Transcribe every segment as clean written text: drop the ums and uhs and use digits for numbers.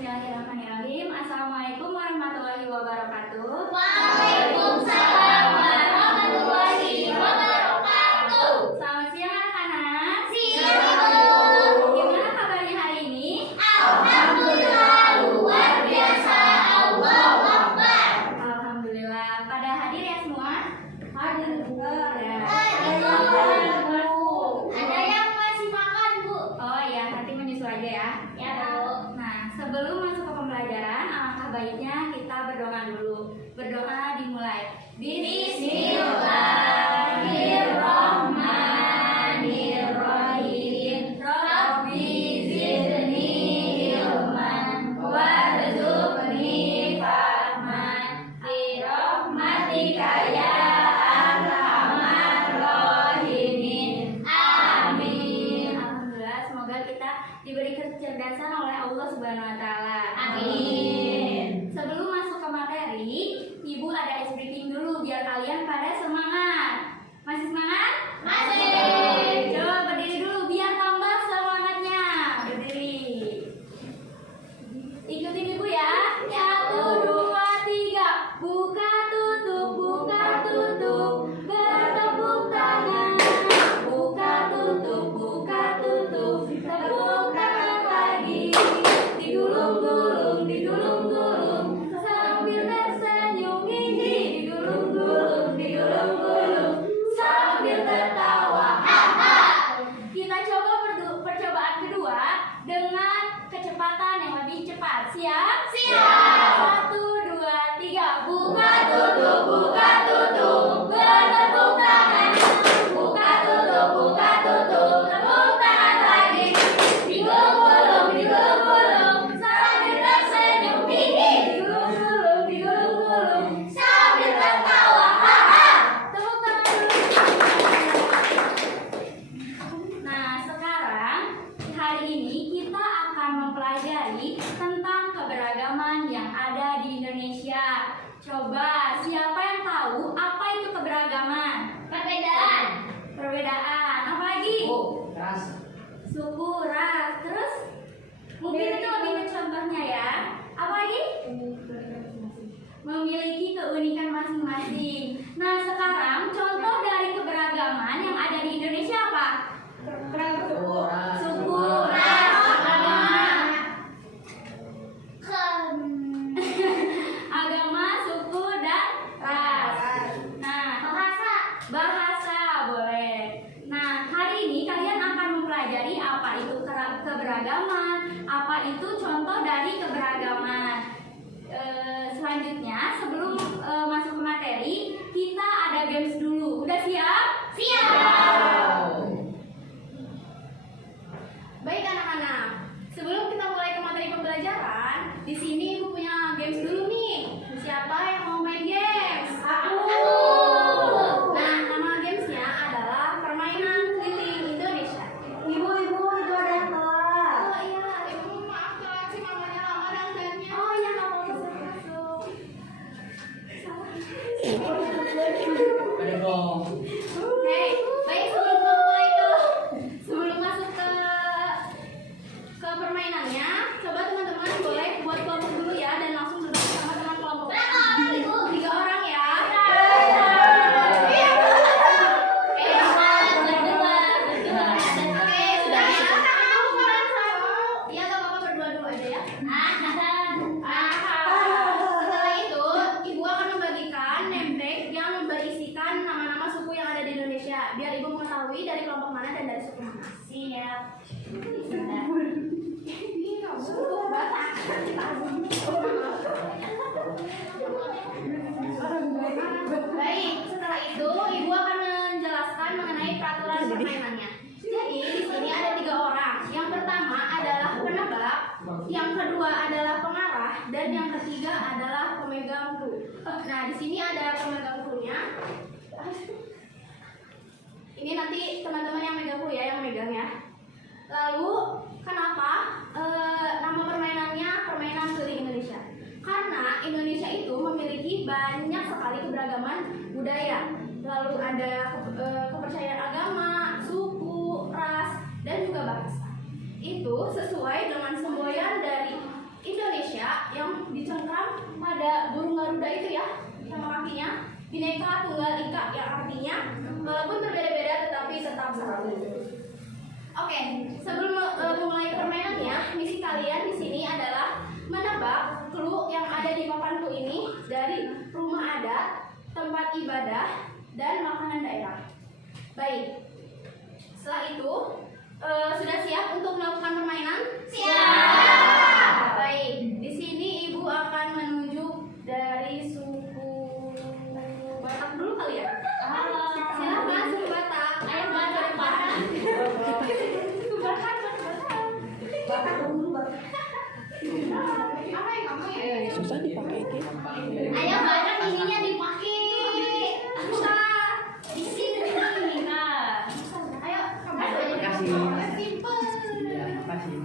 Bismillahirrahmanirrahim. Assalamualaikum warahmatullahi wabarakatuh. Waalaikumsalam warahmatullahi wabarakatuh. Selamat siang anak-anak. Siang, Ibu. Gimana kabarnya hari ini? Alhamdulillah luar biasa. Allahu Akbar. Alhamdulillah. Pada hadir ya semua? Hadir. Ya. Ada yang masih makan, Bu? Oh iya, nanti menyusul aja ya. Ya, Bu. Nah, sebelum masuk ke pembelajaran, alangkah baiknya kita berdoa dulu. Berdoa dimulai. Bismillahirrahmanirrahim. Rabbi zidni ilman warzuqni fahman birahmatika ya arhamar rahimin. Amin. Alhamdulillah, semoga kita diberi kecerdasan oleh Allah Subhanahu wa taala. Amin. Sebelum masuk ke materi, Ibu ada ice breaking dulu biar kalian pada semangat. Masih semangat? Masih. Coba berdiri dulu biar tambah semangatnya. Berdiri. Ikutin Ibu ya. 1, 2, 3. Buka tutup, buka tutup. Bertepuk tangan. Buka tutup, buka tutup. Tepuk tangan lagi. Digulung-gulung, digulung-gulung. Sambil tersenyum gigi. Digulung-gulung, digulung-gulung. Sambil tertawa. Kita coba percobaan kedua dengan kecepatan yang lebih cepat. Siap? Siap. 1, 2, 3. Buka tutup, buka tutup. Bertepuk tangan. Buka tutup, buka tutup. Tepuk tangan lagi. Digulung-gulung, digulung-gulung. Sambil tersenyum gigi. Digulung-gulung, digulung-gulung. Sambil tertawa. Tepuk tangan dulu. Nah, sekarang hari ini kita akan mempelajari tentang keberagaman yang ada di Indonesia. Coba, siapa yang tahu apa itu keberagaman? Perbedaan. Perbedaan. Apa lagi? Suku, ras. Terus mungkin itu lebih ke contohnya ya. Apa lagi? Memiliki keunikan masing-masing. Nah, sekarang contoh dari keberagaman yang ada di Indonesia apa? Suku, ras, agama. Agama, suku, dan ras. Nah, bahasa boleh. Nah, hari ini kalian akan mempelajari apa itu keberagaman, apa itu contoh dari keberagaman. Selanjutnya, sebelum masuk ke materi, kita ada games dulu. Udah siap? Baik anak-anak, sebelum kita mulai ke materi pembelajaran, di sini Ibu punya games dulu nih. Siapa yang mau main games? Aku. Nah, nama gamesnya adalah Permainan Keliling Indonesia. Ibu, itu ada yang telat. Oh iya, Ibu maaf telat sih, mamanya lama dandannya. Oh iya, nggak mau masuk. Hei, baik sebelum masuk ke permainannya, coba teman-teman boleh buat kelompok dulu ya dan langsung duduk sama teman kelompok. Berapa orang, Ibu? 3 orang ya. Oke, sudah ya. Iya, nggak apa-apa, berdua dulu aja ya. Setelah itu, Ibu akan membagikan name tag yang berisikan nama-nama suku yang ada di Indonesia, biar Ibu mengetahui dari kelompok mana dan dari suku mana. Siap. Suku Batak. Baik, setelah itu Ibu akan menjelaskan mengenai peraturan permainannya. Jadi di sini ada 3 orang. Yang pertama adalah penebak, yang kedua adalah pengarah, dan yang ketiga adalah pemegang clue. Nah, di sini ada pemegang clue-nya. Ini nanti teman-teman yang megang clue ya, yang megang ya. Lalu kenapa nama permainannya Permainan Keliling Indonesia? Karena Indonesia itu memiliki banyak sekali keberagaman budaya. Lalu ada kepercayaan agama, suku, ras, dan juga bahasa. Itu sesuai dengan semboyan dari Indonesia Bhinneka Tunggal Ika, yang artinya walaupun berbeda-beda tetapi tetap satu. Oke, sebelum memulai permainannya, misi kalian di sini adalah menebak clue yang ada di papanku ini dari rumah adat, tempat ibadah, dan makanan daerah. Baik, setelah itu sudah siap untuk melakukan permainan? Siap. Baik, di sini ibu akan menunjuk dari suku Batak dulu kali ya. Silakan suku Batak. Ayo Batak Batak. Batak dulu, Batak. Apa yang kamu ya? Susah dipakai gitu. Ayo Batak ininya dipakai. Susah. Di sini. Nah. Ayo, kamu Kasih. simple. Makasih.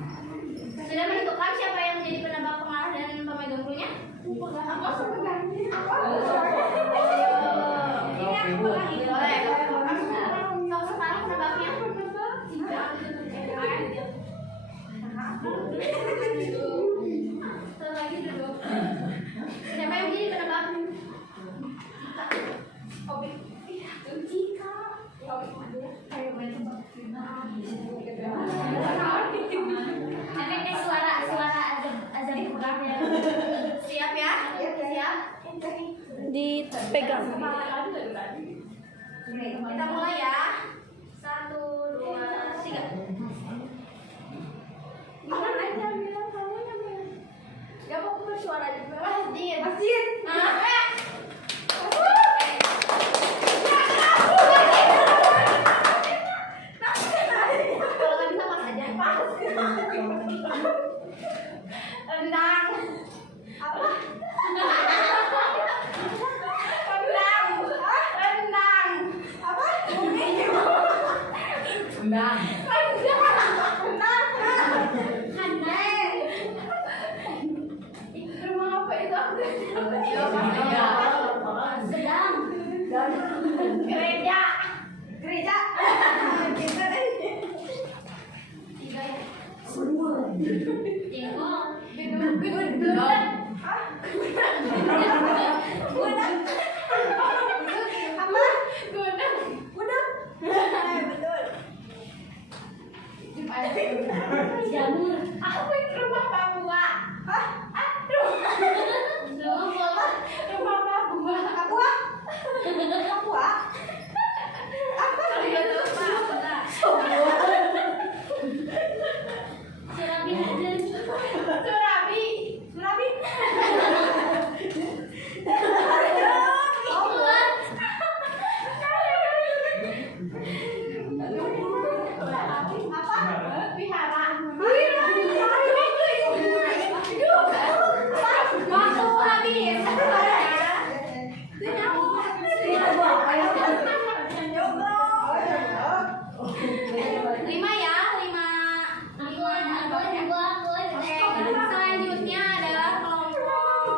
Sudah menentukan siapa yang menjadi penebak pengarah dan pemegang clue-nya? Apa pemegang? Boleh. Sekarang penebaknya. Lagi duduk. Siapa yang menjadi penebak? Obi. Cika. Efeknya suara azan pegang ya. Siap ya? Siap. Dipegang. Kita mulai ya. 1, 2, 3. Gimana aja bilang kamunya bilang. Gak mau bersuara di masjid. Masjid. Kalau nggak bisa pas aja. Rendang. Apa? Rendang. Rendang. Apa? Rendang. Rumah apa itu? Sedang. Gereja. Gereja. Tiga ya. Jengkol. Gudeg. Apa? Gudeg. Gudeg. Betul. Jamur. Apa itu rumah Papua? Hah? Rumah Papua. Papua? Papua? Apa? Surabi hadir. Surabi. Surabi. Apa? Wihara. Waktu habis. Lima ya, lima. Selanjutnya adalah kelompok.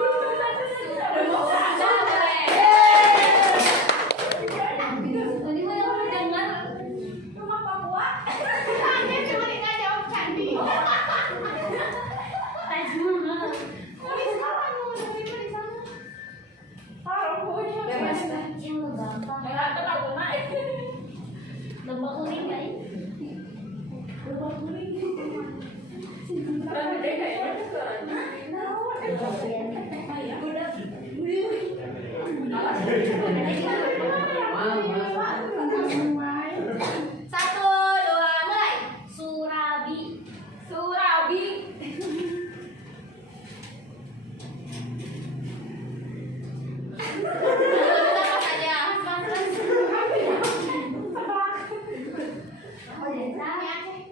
Tadi gue yang dengar. Rumah Papua. Hanya cuma kita jawab candi. Taj Mahal. Di sana, di sana. Taruh punya. Yang lebah. Lebah kuning nggak ini? Satu, dua, mulai. Surabi. Surabi.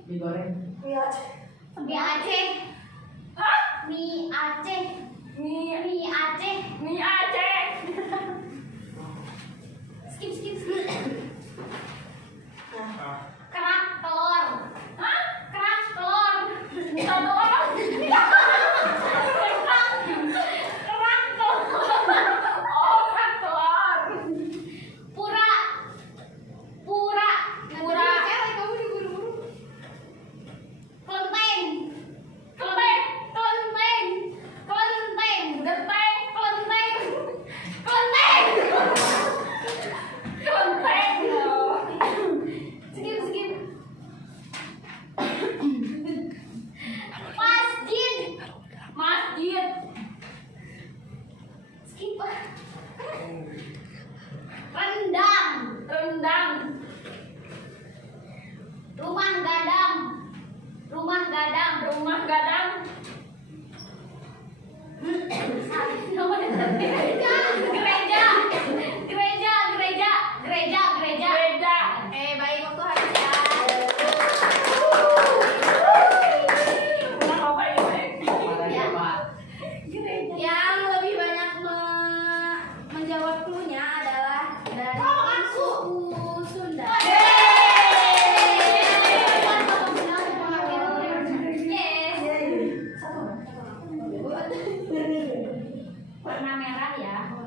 Mie goreng. Mie Aceh. Mie Aceh. Mie Aceh. Mie Aceh. Skip. Kerak telur. Kerak telur. Satu orang. Kerak telur. Oh, kan telur. Pura. Pura. Kamu diburu-buru. Kelenteng. Kelenteng. Kelenteng. Genteng.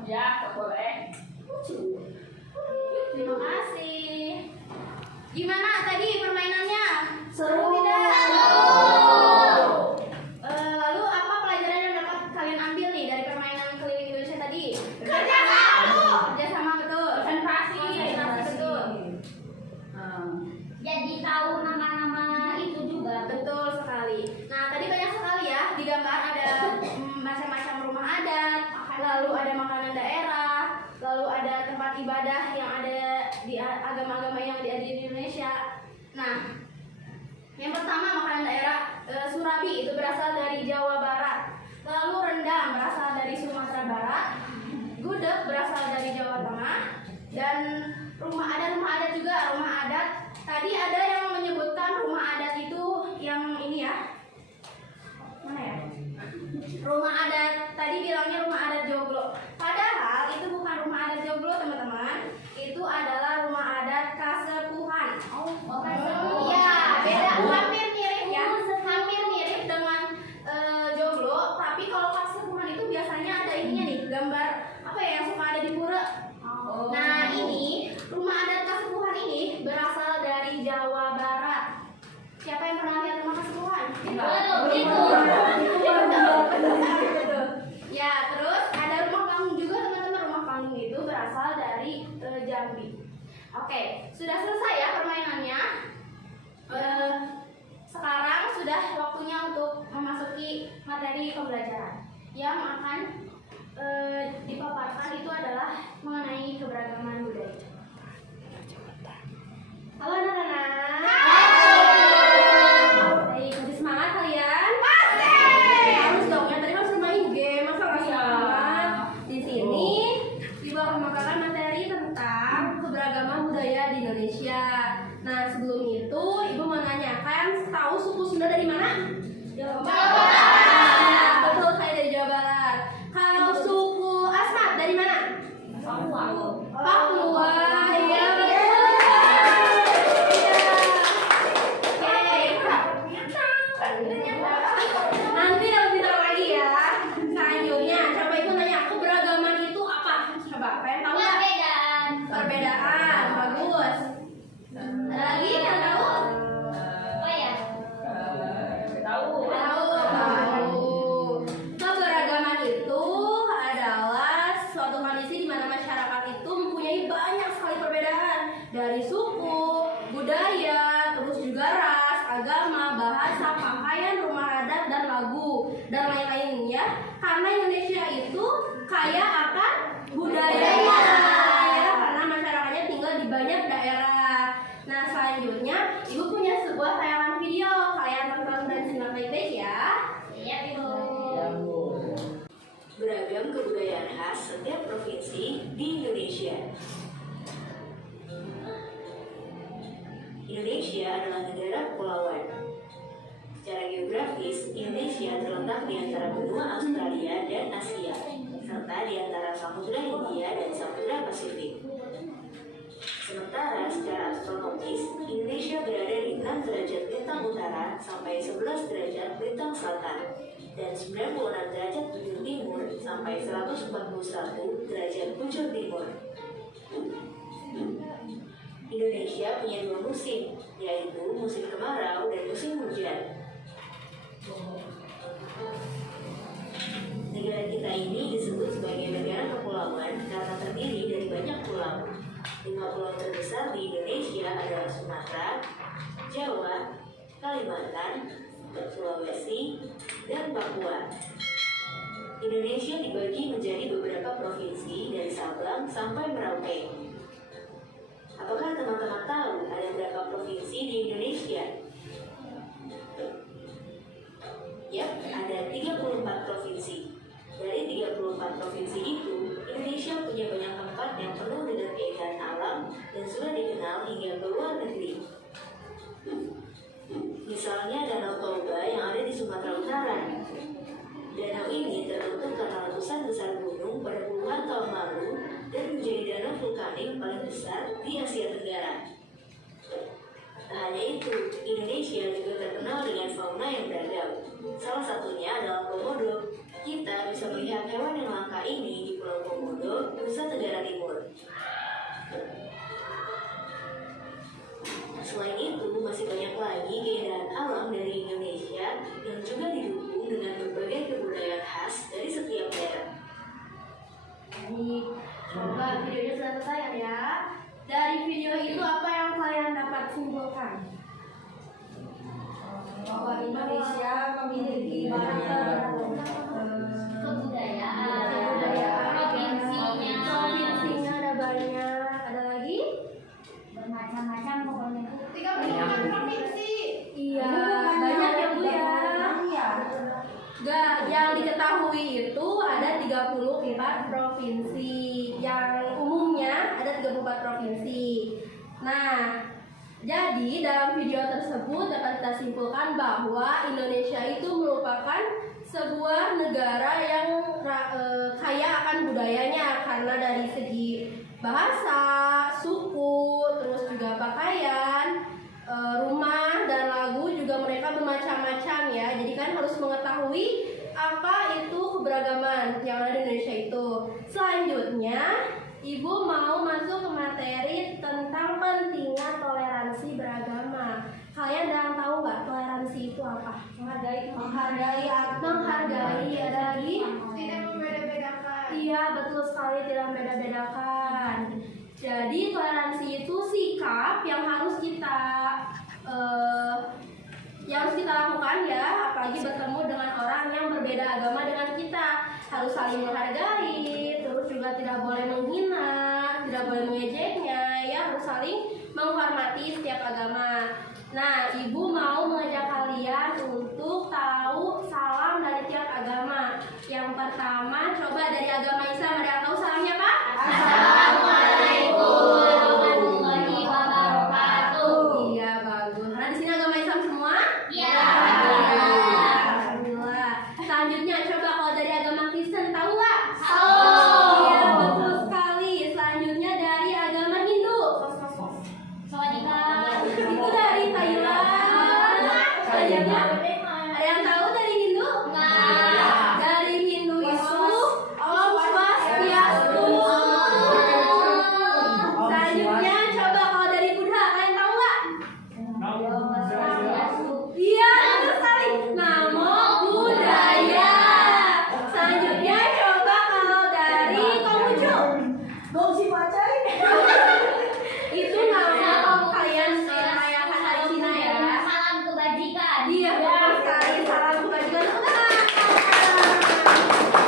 Ya, nggak boleh. Terima kasih. Gimana tadi permainannya? Seru. tidak? Oh. Lalu apa pelajaran yang dapat kalian ambil nih dari permainan keliling Indonesia tadi? Kerjasama betul. Konsentrasi. betul. Jadi tahu nama-nama itu juga. Betul sekali. Nah, tadi banyak sekali ya di gambar ada macam-macam rumah adat, lalu ada makanan daerah, lalu ada tempat ibadah yang ada di agama-agama yang ada di Indonesia. Nah, yang pertama makanan daerah surabi itu berasal dari Jawa Barat. Lalu rendang berasal dari Sumatera Barat. Gudeg berasal dari Jawa Tengah. Dan rumah adat juga, rumah adat. Tadi ada yang menyebutkan rumah adat itu yang ini ya. Mana ya? Rumah adat, tadi bilangnya rumah adat joglo. Padahal itu bukan rumah adat joglo, teman-teman. Itu adalah rumah adat Kasepuhan. Iya, beda, hampir mirip ya. Hampir mirip dengan joglo, tapi kalau Kasepuhan itu biasanya ada ininya nih, gambar apa ya yang suka ada di pura. Nah, ini rumah adat Kasepuhan ini berasal dari Jawa Barat. Siapa yang pernah lihat rumah Kasepuhan? Ya, terus ada rumah panggung juga, teman-teman. Rumah panggung itu berasal dari Jambi. Oke, sudah selesai ya permainannya. Sekarang sudah waktunya untuk memasuki materi pembelajaran yang akan dipaparkan itu adalah mengenai keberagaman budaya. Halo anak-anak. Baik, masih semangat kalian? Harus dong, yang tadi harus main game, masa nggak semangat? Di sini Ibu akan memaparkan materi tentang keberagaman budaya di Indonesia. Nah, sebelum itu Ibu menanyakan, tahu suku Sunda dari mana? Jawa Barat. Ya, betul, saya dari Jawa Barat. Kalau suku Asmat dari mana? Papua. Papua. Ya, betul. Nanti dapat pintar lagi ya. Selanjutnya, coba Ibu nanya, keberagaman itu apa? Coba, kalian tahu nggak? Perbedaan, bagus. Ada lagi yang tahu? Oh ya. Tahu. Keberagaman itu adalah suatu kondisi di mana masyarakat itu mempunyai banyak sekali perbedaan dari suku, budaya, terus juga ras, agama, bahasa, pakaian, rumah adat, dan lagu, dan lain-lain ya. Karena Indonesia itu kaya akan budayanya, ya, karena masyarakatnya tinggal di banyak daerah. Nah, selanjutnya Ibu punya sebuah tayangan video. Kalian tonton dan simak baik-baik ya. Iya, Ibu. Beragam kebudayaan khas setiap provinsi di Indonesia. Indonesia adalah negara kepulauan. Secara geografis, Indonesia terletak di antara benua Australia dan Asia, serta di antara Samudra Hindia dan Samudra Pasifik. Sementara secara astronomis, Indonesia berada di 6 derajat lintang utara sampai 11 derajat lintang selatan, dan 96 derajat bujur timur sampai 141 derajat bujur timur. Indonesia punya 2 musim, yaitu musim kemarau dan musim hujan. Negara kita ini disebut sebagai negara kepulauan karena terdiri dari banyak pulau. 5 pulau terbesar di Indonesia adalah Sumatera, Jawa, Kalimantan, Sulawesi, dan Papua. Indonesia dibagi menjadi beberapa provinsi dari Sabang sampai Merauke. Apakah teman-teman tahu ada berapa provinsi di Indonesia? Yap, ada 34 provinsi. Dari 34 provinsi itu, Indonesia punya banyak tempat yang penuh dengan keindahan alam dan sudah dikenal hingga ke luar negeri. Misalnya Danau Toba yang ada di Sumatera Utara. Danau ini terbentuk karena letusan besar gunung pada puluhan tahun lalu dan menjadi danau vulkanik paling besar di Asia Tenggara. Tak hanya itu, Indonesia juga terkenal dengan fauna yang beragam. Salah satunya adalah komodo. Kita bisa melihat hewan yang langka ini di Pulau Komodo Yang diketahui itu ada 34 provinsi. Yang umumnya ada 34 provinsi. Nah, jadi dalam video tersebut dapat kita simpulkan bahwa Indonesia itu merupakan sebuah negara yang kaya akan budayanya, karena dari segi bahasa, suku, terus juga pakaian, rumah dan lagu juga mereka bermacam-macam ya. Jadi kan harus mengetahui apa itu keberagaman yang ada di Indonesia itu. Selanjutnya, Ibu mau masuk ke materi tentang pentingnya toleransi beragama. Kalian ada yang tahu nggak toleransi itu apa? Menghargai ada lagi tidak membeda-bedakan. Iya, betul sekali, tidak membeda-bedakan. Jadi toleransi itu sikap yang harus kita lakukan ya, apalagi bertemu dengan orang yang berbeda agama dengan kita. Harus saling menghargai, terus juga tidak boleh menghina, tidak boleh mengejeknya, ya harus saling menghormati setiap agama. Nah, Ibu mau mengajak kalian untuk tahu salam dari tiap agama. Yang pertama, coba dari agama Islam, ada yang tahu salamnya Pak? Assalamualaikum warahmatullahi wabarakatuh. Iya, bagus. Nah, di sini agama Islam semua? Ya. Alhamdulillah. Selanjutnya, coba kalau dari agama Kristen tahu nggak? Tahu. Iya, betul sekali. Selanjutnya dari agama Hindu. Sawadika. Itu dari Thailand. Selanjutnya, ada yang tahu dari Hindu? Enggak. Dari Hindu itu Om Swastiastu. Selanjutnya, coba kalau dari Buddha, kalian tahu nggak? Iya, betul sekali. Namo Buddhaya. Selanjutnya, coba kalau dari Konghucu. Itu nama kalau kalian merayakan hari Cina ya. Salam kebajikan. Iya, betul sekali. Salam kebajikan.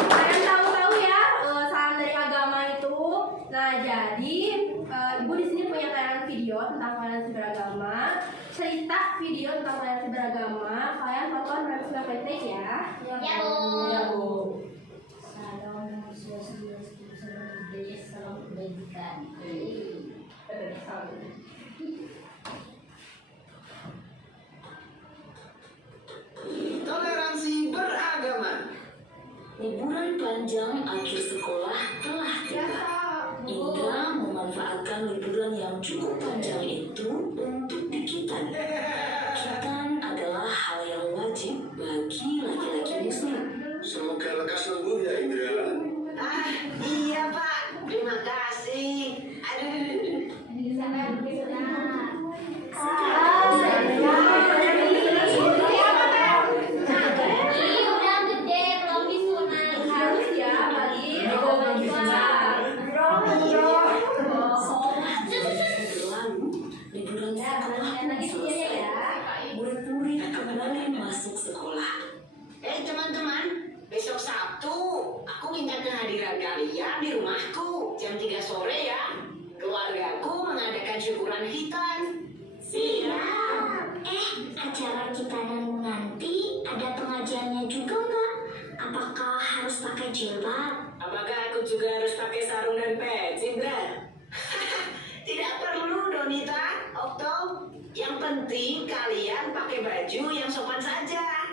Kalian tahu ya salam dari agama itu. Nah, jadi Ibu di sini punya tayangan video tentang toleransi beragama. Cerita video tentang toleransi beragama. Kalian tonton dan klik ya. Ya, Bu. Salam swastiastu, salam budaya, salam kebajikan. Toleransi beragama. Liburan panjang akhir sekolah telah tiba. Indra memanfaatkan liburan yang cukup panjang itu untuk dikitan. Kitan adalah hal yang wajib bagi laki-laki muslim. Semoga lekas sembuh ya Indra. Iya Pak, terima kasih. Ih, udah gede, belum disunat. Harus ya, bagi agama Islam. Berlalu, liburan sekolah pun selesai. Murid-murid kembali masuk sekolah. Teman-teman, besok Sabtu aku minta kehadiran kalian di rumahku jam 3 sore ya. Keluargaku mengadakan syukuran khitan. Siap. Acara kitanan nanti ada pengajiannya juga nggak? Apakah harus pakai jilbab? Apakah aku juga harus pakai sarung dan peci, Indra? Tidak perlu, Donita, Okto. Yang penting kalian pakai baju yang sopan saja.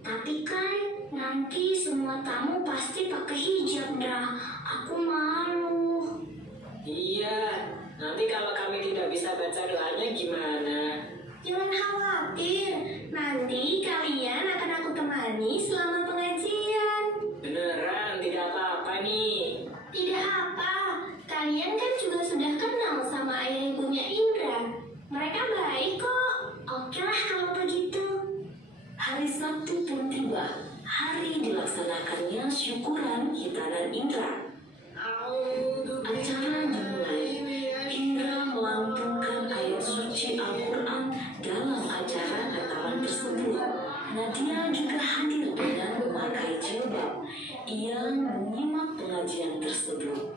Tapi kan nanti semua tamu pasti pakai hijab, Dra. Aku malu. Iya, nanti kalau kami tidak bisa baca doanya gimana? Jangan khawatir, nanti kalian akan aku temani selama pengajian. Beneran, tidak apa-apa nih. Tidak apa, kalian kan juga sudah kenal sama ayah ibunya Indra. Mereka baik kok. Oke lah kalau begitu. Hari Sabtu pun tiba. Hari dilaksanakannya syukuran khitanan Indra. Acara dimulai. Indra melantunkan ayat suci Al-Quran dalam acara rekaman tersebut. Nadia juga hadir dengan memakai jilbab. Ia menyimak pengajian tersebut.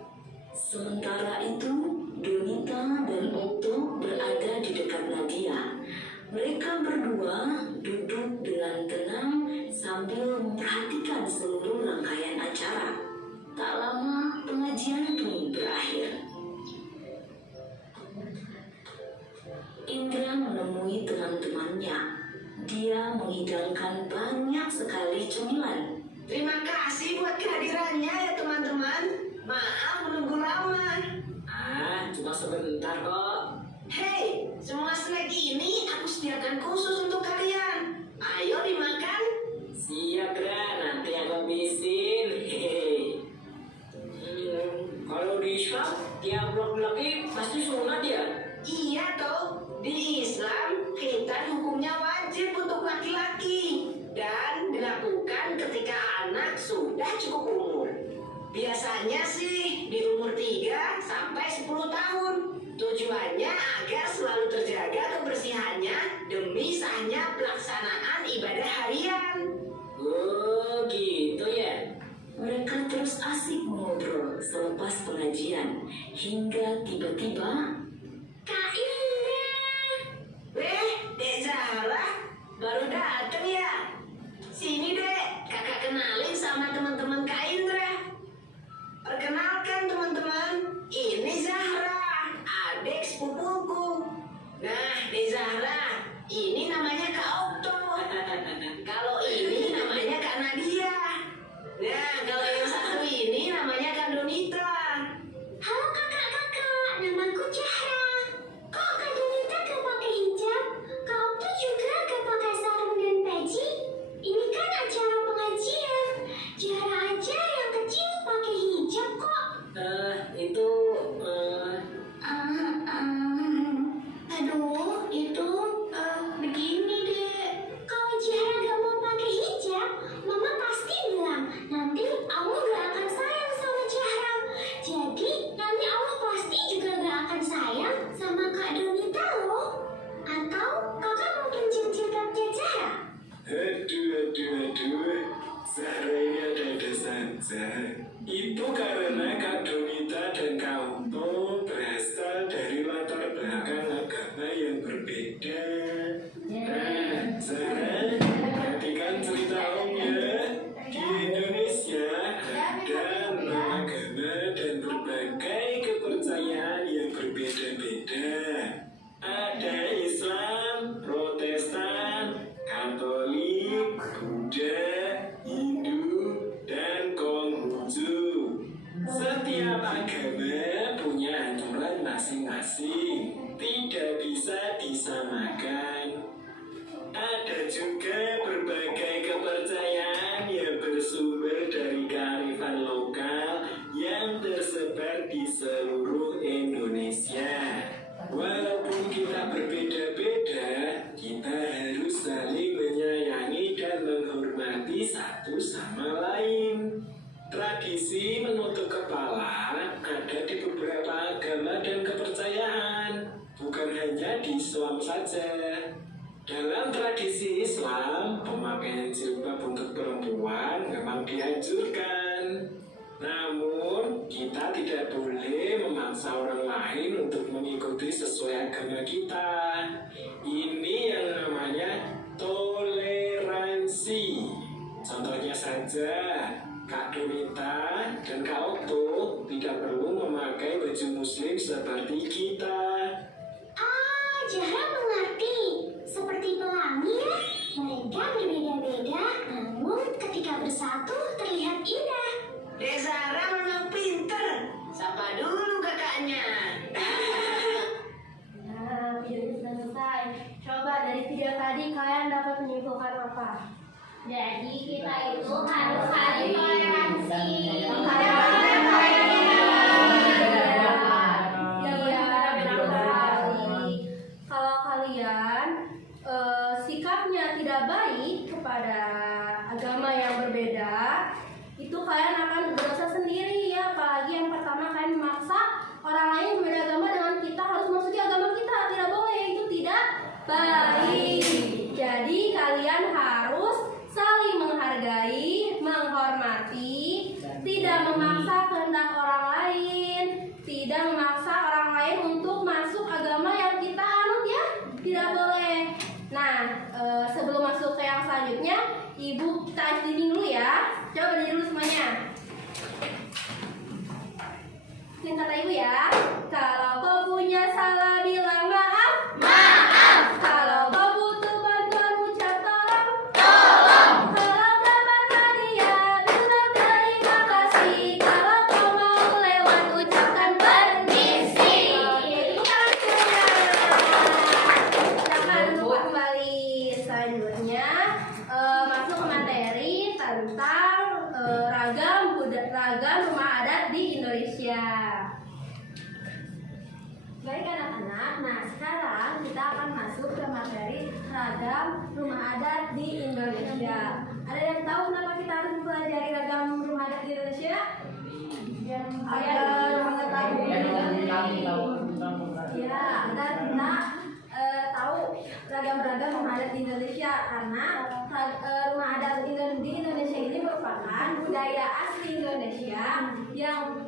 Sementara itu, Donita dan Otto berada di dekat Nadia. Mereka berdua duduk dengan tenang sambil memperhatikan memperhatikan seluruh rangkaian acara. Tak lama, pengajian pun berakhir. Indra menemui teman-temannya. Dia menghidangkan banyak sekali cemilan. Terima kasih buat kehadirannya ya teman-teman. Maaf menunggu lama. Cuma sebentar kok. Hei, semua snack ini aku sediakan khusus untuk kalian. Ayo dimakan. Siap, Dra. Nanti aku habisin. Hehehe. Kalau di Islam, tiap laki-laki pasti sunat ya? Iya toh, di Islam kita hukumnya wajib untuk laki-laki dan dilakukan ketika anak sudah cukup umur. Biasanya sih di umur 3 sampai 10 tahun. Tujuannya agar selalu terjaga kebersihannya demi sahnya pelaksanaan ibadah harian. Oh, gitu ya? Mereka terus asik ngobrol selepas pengajian hingga tiba-tiba Kak Indra. Dek Zahra, baru datang ya? Sini dek, kakak kenalin sama teman-teman Kak Indra. Perkenalkan teman-teman, ini Zahra, adik sepupuku. Nah, Dek Zahra, ini namanya Kak Okto. Kalau ini namanya Kak Nadia. Nah, kalau yang satu ini namanya Kak Donita. Halo kakak-kakak, namaku Zahra. Kok Kak Donita gak pakai hijab? Kak Okto juga gak pakai sarung dan peci? Ini kan acara pengajian. Zahra aja yang kecil pakai hijab kok. Itu Aduh, itu begini deh. Kalau Zahra gak mau pakai hijab, Mama pasti bilang nanti Allah gak akan sayang sama Zahra. Jadi nanti Allah pasti juga gak akan sayang sama Kak Donita loh. Atau kakak mau pinjam jilbabnya Zahra? Aduh. Zahra ini ada-ada saja. Itu karena Kak Donita dan Kak Okto berasal dari latar belakang agama yang berbeda. Nah, Zahra, perhatikan cerita Om ya. Di Indonesia ada 6 agama dan berbagai kepercayaan yang berbeda-beda. Ada Islam, Protestan, Katolik, Buddha, Hindu, dan Konghucu. Setiap agama punya aturan masing-masing, tidak bisa disamakan. Ada juga berbagai kepercayaan yang bersumber dari kearifan lokal yang tersebar di seluruh Indonesia. Walaupun kita berbeda-beda, kita harus saling menyayangi dan menghormati satu sama lain. Tradisi menutup kepala ada di beberapa agama dan kepercayaan, bukan hanya di Islam saja. Dalam tradisi Islam, pemakaian jilbab untuk perempuan memang dianjurkan. Namun, kita tidak boleh memaksa orang lain untuk mengikuti sesuai agama kita. Ini yang namanya toleransi. Contohnya saja, Kak Donita dan Kak Okto tidak perlu memakai baju muslim seperti kita. Zahra mengerti. Seperti pelangi ya. Mereka berbeda-beda, namun ketika bersatu terlihat indah. Dek Zahra memang pinter. Sapa dulu kakaknya. Nah, videonya sudah selesai. Coba dari video tadi kalian dapat menyimpulkan apa? Jadi kita itu harus saling toleransi. Kalau kalian sikapnya tidak baik kepada agama yang berbeda, itu kalian akan berdosa sendiri ya. Apalagi yang pertama kalian memaksa orang lain berbeda agama dengan kita harus masuki agama kita, tidak boleh, itu tidak baik. Jadi kalian harus saling menghargai, menghormati, tidak memaksa kehendak orang lain, tidak memaksa orang lain untuk masuk agama yang kita anut ya, tidak boleh. Nah, sebelum masuk ke yang selanjutnya, Ibu tanding dulu ya. Coba berdiri dulu semuanya. Minta kata ibu ya. Kalau kau punya salah bilang maaf. Maaf. Kalau kau butuh bantuan ucap tolong. Tolong. Kalau dapat hadiah bilang terima kasih. Kalau kau mau lewat ucapkan permisi. Oke, jangan lupa kembali. Selanjutnya masuk ke materi tentang ragam rumah adat di Indonesia. Baik anak-anak, nah sekarang kita akan masuk ke materi ragam rumah adat di Indonesia. Ada yang tahu kenapa kita harus mempelajari ragam rumah adat di Indonesia? Agar mengetahui ya, agar kita tahu ragam-ragam rumah adat di Indonesia, karena rumah adat di Indonesia ini merupakan budaya asli Indonesia yang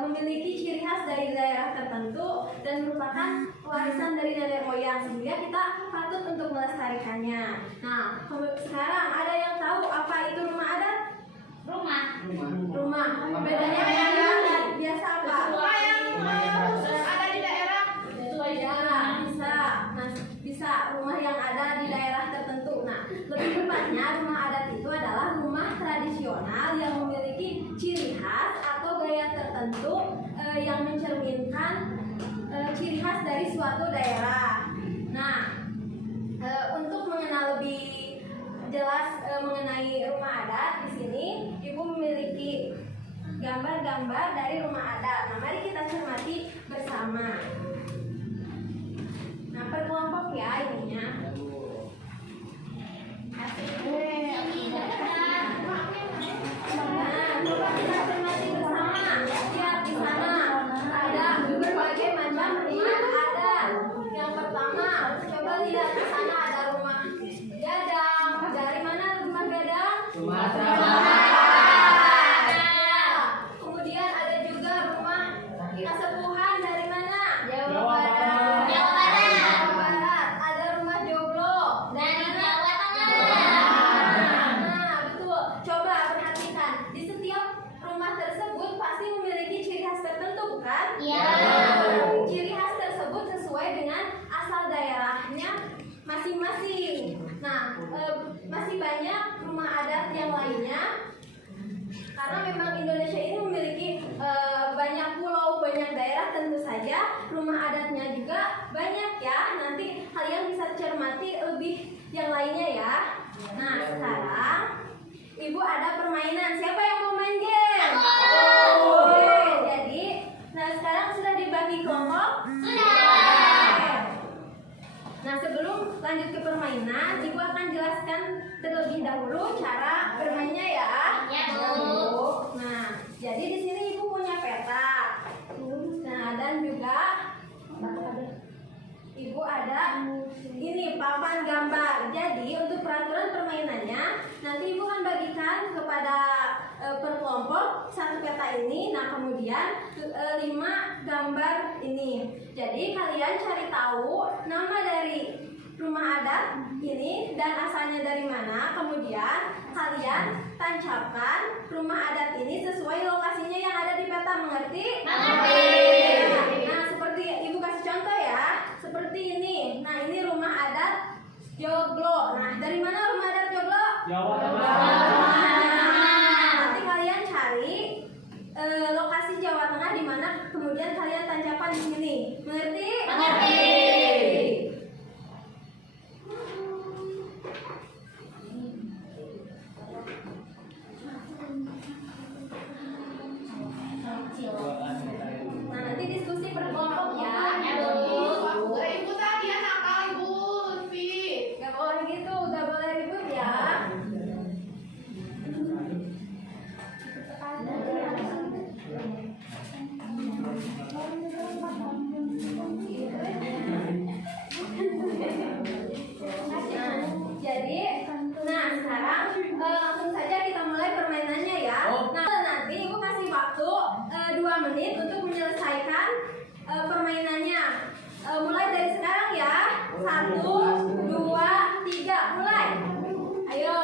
memiliki ciri khas dari daerah tertentu dan merupakan warisan dari nenek moyang, sehingga kita patut untuk melestarikannya. Nah, sekarang ada yang tahu apa itu rumah adat? Rumah. Bedanya dengan biasa apa? Rumah yang khusus ada di daerah. Ya, bisa. Nah, bisa rumah yang ada di daerah tertentu. Nah, lebih tepatnya rumah adat itu adalah rumah tradisional yang memiliki ciri khas atau gaya tertentu yang mencerminkan ciri khas dari suatu daerah. Nah, untuk mengenal lebih jelas mengenai rumah adat, di sini Ibu memiliki gambar-gambar dari rumah adat. Nah, mari kita cermati bersama. Nah, per kelompok ya ininya. Nah, coba kita cermati bersama. Lihat di sana ada berbagai macam rumah adat. Yang pertama, coba lihat di sana ada rumah gadang. Dari mana rumah gadang? Kemudian ada juga rumah kasepuhan. Dari mana? Jawa Barat. Ada rumah joglo dari Jawa Tengah. Nah, betul. Coba perhatikan, di setiap rumah tersebut pasti memiliki ciri khas tertentu, bukan? Iya. Ciri khas tersebut sesuai dengan asal daerahnya masing-masing. Nah, masih banyak rumah adat yang lainnya, karena memang Indonesia ini memiliki banyak pulau, banyak daerah, tentu saja rumah adatnya juga banyak ya. Nanti kalian bisa cermati lebih yang lainnya ya. Nah, sekarang Ibu ada permainan. Siapa yang mau main game? Oke, jadi nah sekarang sudah dibagi kelompok? Sudah. Nah, sebelum lanjut ke permainan, Ibu akan jelaskan terlebih dahulu cara bermainnya ya. Ya, Bu. Nah, jadi di sini Ibu punya peta. Nah, dan juga Ibu ada ini papan gambar. Jadi untuk peraturan permainannya nanti Ibu akan bagikan kepada per kelompok satu peta ini. Nah, kemudian 5 gambar ini. Jadi kalian cari tahu nama dari rumah adat ini dan asalnya dari mana. Kemudian kalian tancapkan rumah adat ini sesuai lokasinya yang ada di peta. Mengerti? Mengerti. Nah, seperti Ibu kasih contoh ya. Seperti ini. Nah, ini rumah adat joglo. Nah, dari mana rumah adat joglo? Jawa Nanti kalian cari lokasi Jawa Tengah di mana, kemudian kalian tancapkan di sini. Mengerti? Mengerti. Nah, nanti diskusi berkelompok ya. Ya, Bu. Ibu tadi ya nakal Ibu Lutfi. Gak boleh gitu, gak boleh ribut ya. Nah, sekarang langsung saja kita mulai permainannya ya. Nah, nanti Ibu kasih waktu 2 menit untuk menyelesaikan permainannya. Mulai dari sekarang ya. 1, 2, 3, mulai. Ayo.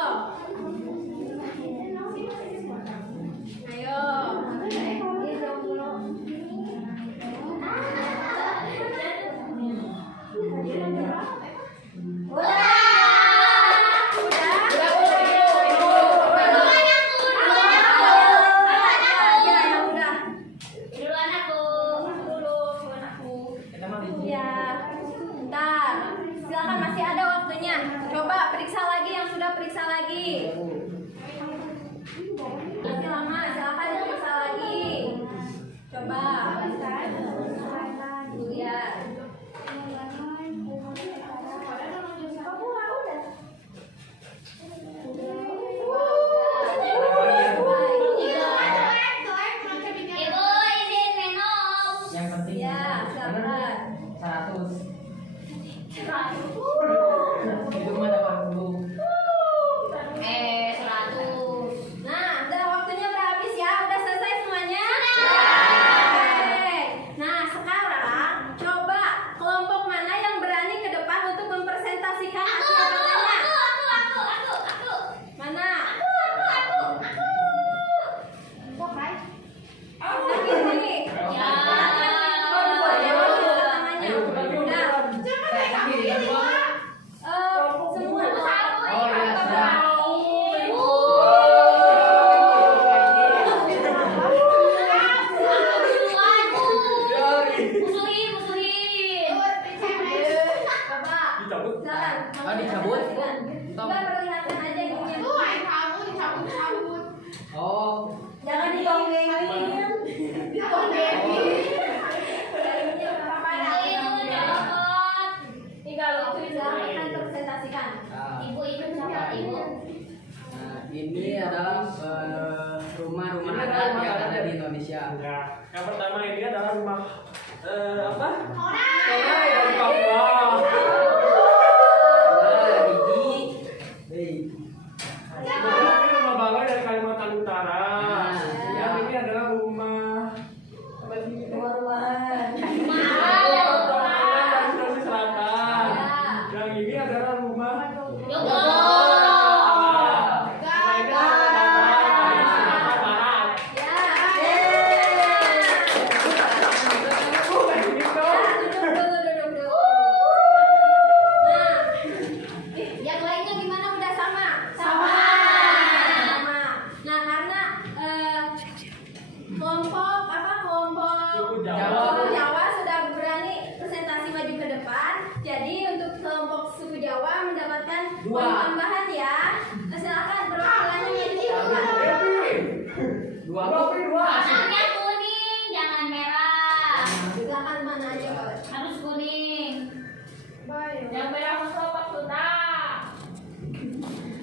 Ibu izin minum. Yang penting Ya, silakan. 100. Itu mah 80. 100. Nah, udah waktunya udah habis ya, udah selesai semuanya. Oke. Nah, sekarang coba kelompok mana yang berani ke depan untuk mempresentasikan hasil katanya? Aku. Mana? Kok Rai? Ya. Oh, dua ya, tangannya. Ayo, Udah. Semua Oh ya sudah. Musuhin. Bapak. Silakan. Oh, dicabut? Enggak, perlihatkan aja ininya. Oh. Jangan ditonggengin. Silahkan presentasikan. Ibu siapa ibu? Nah, ini adalah rumah-rumah adat yang ada di Indonesia. Ya, yang pertama ini adalah rumah apa? Orang. Dari Papua. Nah, biji. Hei. Kemudian ini rumah Balai dari Kalimantan Utara. Nah, Yang ini adalah rumah apa sih? Rumahan. Rumah dari Sulawesi Selatan. Yang ini adalah rumah Yogo. Yang lainnya gimana? Udah sama? Sama. Nah, karena kelompok Suku Jawa. Jawa sudah berani presentasi maju ke depan. Jadi untuk kelompok suku Jawa mendapatkan Dua. poin tambahan ya. Silakan perwakilannya maju ke depan. Dua. Warnanya kuning, jangan merah. Silakan mana aja Pak. Harus kuning. Yang merah masuk Pak Suta.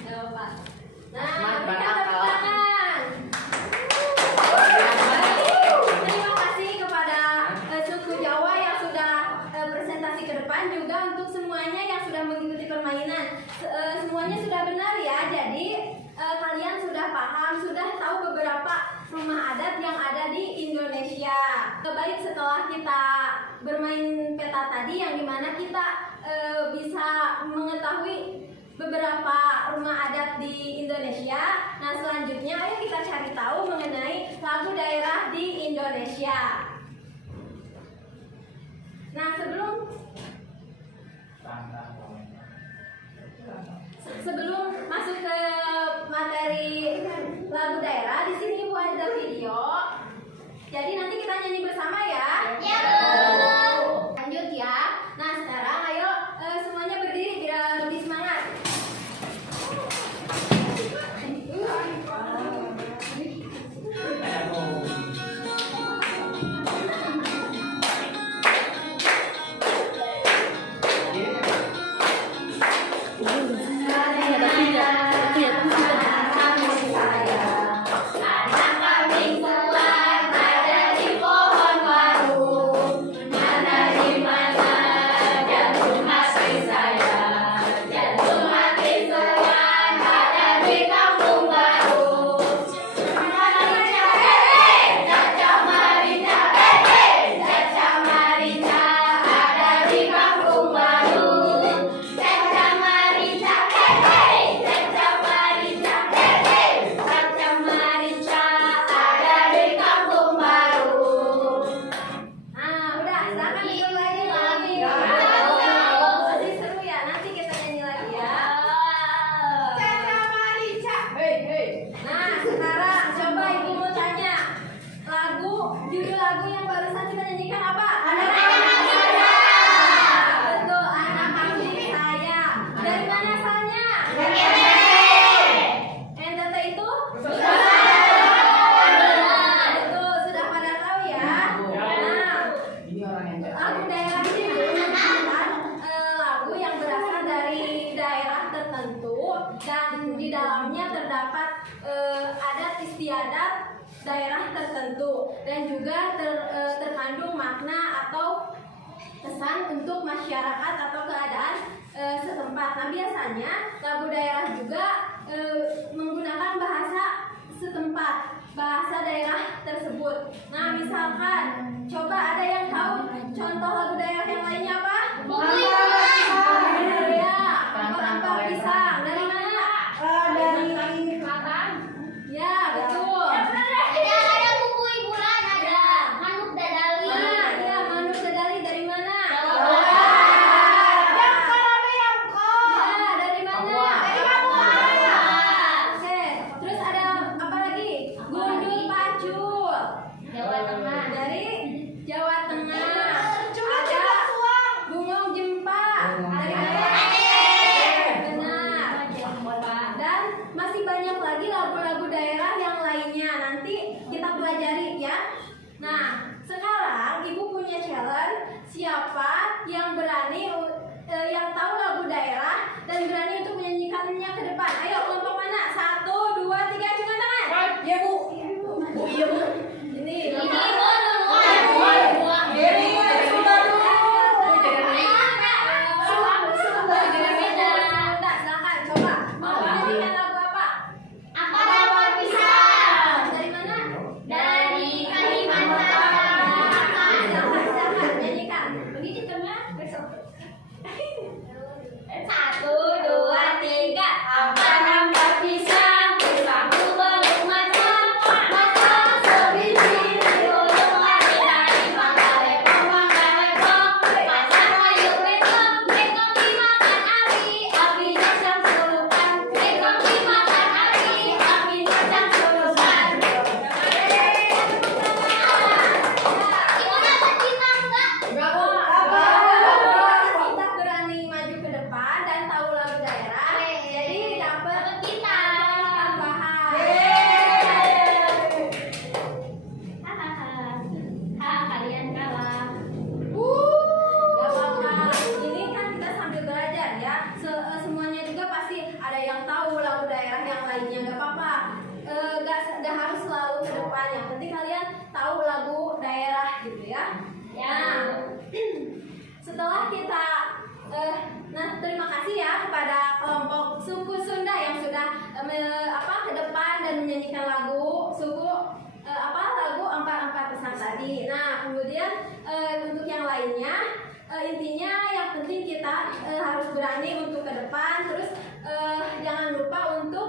Ayo, Pak. Nah, Semangat, berikan Pak. tepuk tangan. Terima kasih kepada suku Jawa yang sudah presentasi ke depan, juga untuk semuanya yang sudah mengikuti permainan. Semuanya sudah benar ya. Jadi kalian sudah paham, sudah tahu beberapa rumah adat yang ada di Indonesia. Baik, setelah kita bermain peta tadi, yang dimana kita bisa mengetahui beberapa rumah adat di Indonesia. Nah, selanjutnya ayo kita cari tahu mengenai lagu daerah di Indonesia. Nah, sebelum masuk ke materi lagu daerah, di sini Ibu ada video. Jadi nanti kita nyanyi bersama ya. Ya. Lanjut ya. Nah, sekarang ayo semuanya berdiri biar lebih semangat. Anak kambing tuan ada di pohon warung. Mana di mana jantung hati saya. Jantung hati tuan ada di kampung baru. Caca Marica, Caca Marica ada di kampung baru. Caca Marica, Caca Marica, Caca Marica ada di kampung baru. Nah, udah, silakan ikut lagi. Masih seru ya, nanti kita nyanyi lagi ya. Nah, sekarang coba Ibu mau tanya, judul lagu yang barusan kita nyanyikan apa? Betul, anak kambing saya. Dari mana asalnya? NTT itu? Betul, sudah pada tahu ya. Nah, Ini orang yang lagu daerah ini merupakan lagu yang berasal dari daerah tertentu dan di dalamnya terdapat ada istiadat daerah tertentu dan juga terkandung makna atau pesan untuk masyarakat atau keadaan setempat. Nah, biasanya lagu daerah juga menggunakan bahasa setempat, bahasa daerah tersebut. Nah, misalkan coba ada yang tahu contoh lagu daerah yang lainnya apa? Ya, ampar pisang. Dari mana? Dari Selatan. Ya, betul. Ada buku hiburan, ada manuk dadali. Nah, ya, manuk dadali dari mana? Ya, dari mana? Oke, terus ada apa lagi? Gundul pacul. Jawa Tengah. Dari Jawa Tengah. Ada bungong jempa. Dari mana? Benar. Dan masih banyak lagi lagu-lagu daerah yang lainnya. Nanti kita pelajari ya. Nah, sekarang Ibu punya challenge. Siapa yang berani yang tahu lagu daerah dan berani untuk menyanyikannya ke depan? Ayo, kelompok mana? 1, 2, 3, acungkan tangan. Ya, Bu. Bu, iya, Bu. Ini. Silakan coba. Mau menyanyikan lagu apa? Dari mana? Dari Kalimantan. Silakan nyanyikan. Pergi di tengah besok. 1, 2, 3. Ampar pisang, pisangku belum matang. Matang sebiji, diulung lari dari mangga lepong. Pasar kayu betong, betong dimakan api. Apinya sang sulupan, betong dimakan api. Apinya sang sulupan. Ibu dapat bintang enggak? Kita berani maju ke depan dan tahu lagu daerah. Jadi dapat tambahan. Kalian kalah. Gak apa-apa. Ini kan kita sambil belajar ya. Semuanya juga pasti ada yang tahu lagu daerah yang lainnya. Gak apa-apa. Gak harus selalu ke depan. Yang penting kalian tahu lagu daerah gitu ya. Nah, setelah kita terima kasih ya kepada kelompok suku Sunda yang sudah ke depan dan menyanyikan lagu suku lagu ampar-ampar pisang tadi. Nah, kemudian untuk yang lainnya intinya yang penting kita harus berani untuk ke depan. Terus jangan lupa untuk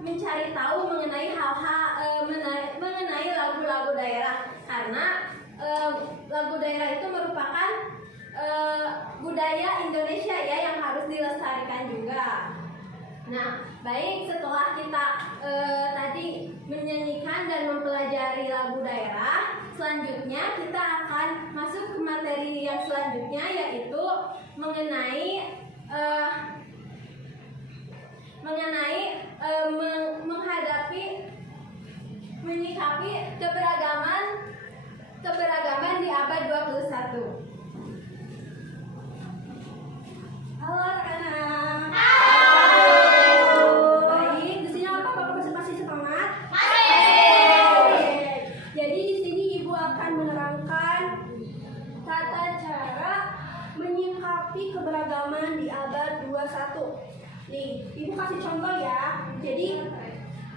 mencari tahu mengenai hal-hal mengenai lagu-lagu daerah, karena lagu daerah itu merupakan budaya Indonesia ya yang harus dilestarikan juga. Nah, baik, setelah kita tadi menyanyikan dan mempelajari lagu daerah, selanjutnya kita akan masuk ke materi yang selanjutnya, yaitu menyikapi keberagaman di abad 21. Halo anak-anak. Baik, di sini apa masih semangat? Jadi di sini Ibu akan menerangkan tata cara menyikapi keberagaman di abad 21. Nih, Ibu kasih contoh ya. Jadi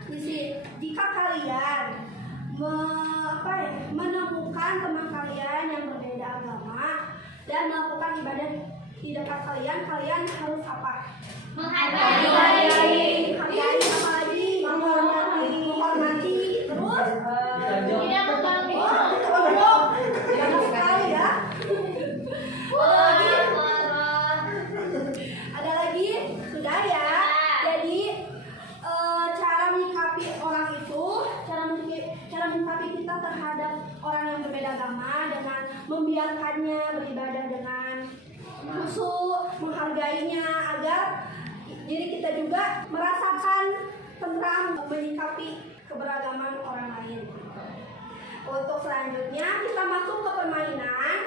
di sini, jika kalian menemukan teman kalian yang berbeda agama dan melakukan ibadah di dekat kalian harus apa? Menghargai. Kalian apa lagi? Menghormati. Terus? Tidak mengganggu. Jangan sekali ya. Ada lagi? Sudah ya. Jadi cara menyikapi orang itu, cara menyikapi kita terhadap orang yang berbeda agama dengan membiarkannya beribadah dengan khusyuk, menghargainya agar diri kita juga merasakan tentram menyikapi keberagaman orang lain. Untuk selanjutnya kita masuk ke permainan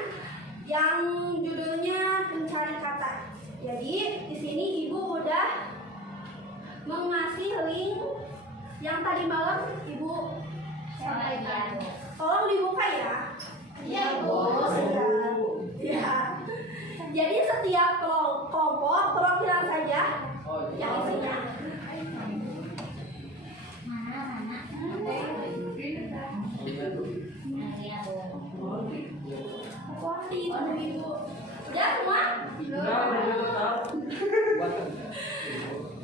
yang judulnya mencari kata. Jadi di sini Ibu udah mengasih link yang tadi malam Ibu Iya, Bu. Ya. Jadi setiap kelompok perwakilan saja yang isinya. Ibu. Ya semua?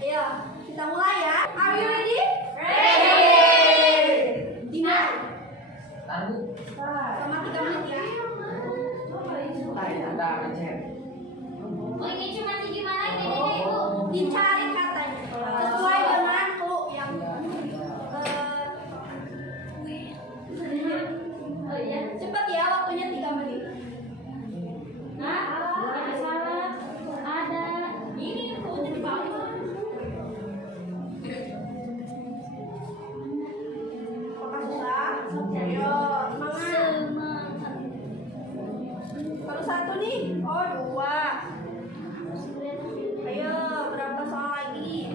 Ayo, kita mulai ya. Are you ready? Ready. Diman? Sama 3 menit ya. Oh, ini cuma gimana ini Ibu? Dicari katanya sesuai dengan clue yang cepat ya, waktunya 3 menit. Nah, ada salah. Ada. Ini clue di bawah. Apakah susah? Ayo, semangat. Baru 1 nih. Oh, 2. Ayo, berapa soal lagi?